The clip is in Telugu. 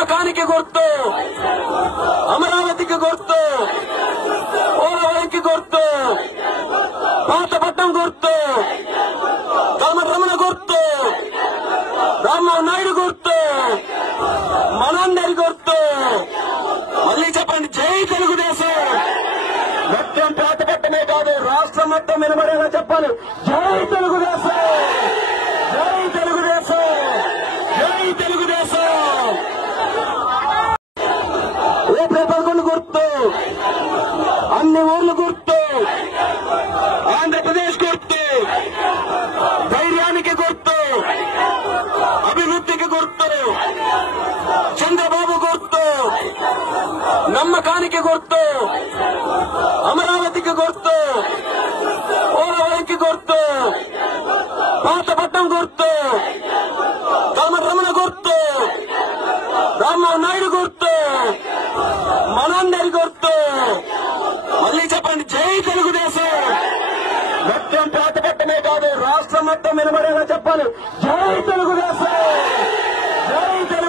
నమ్మకానికి గుర్తు అమరావతికి గుర్తు పోలవరంకి గుర్తు పాతపట్నం గుర్తు రమణ గుర్తు రామ్మోహన్ నాయుడు గుర్తు మనందరి గుర్తు. మళ్ళీ చెప్పండి, జై తెలుగుదేశం. మొత్తం పాతపట్టమే కాదు, రాష్ట్రం మొత్తం వినబడేలా చెప్పాలి, జై తెలుగుదేశం, జై తెలుగుదేశం, జై తెలుగుదేశం. ఏప్రిల్ 11 గుర్తు, అన్ని ఊర్లు గుర్తు, ఆంధ్రప్రదేశ్ గుర్తు, ధైర్యానికి గుర్తు, అభివృద్ధికి గుర్తు, చంద్రబాబు గుర్తు, నమ్మకానికి గుర్తు, అమరావతికి గుర్తు, పోలవరంకి గుర్తు, పాతపట్నం గుర్తు, రమణ గుర్తు, రామ్మోహన్ నాయుడు గుర్తు, మనందరి గుర్తు. మళ్ళీ చెప్పండి, జై తెలుగుదేశం. మొత్తం పాతపట్టమే కాదు, రాష్ట్రం మొత్తం వినబడేలా చెప్పాలి, జై తెలుగుదేశం, జై తెలుగుదేశం.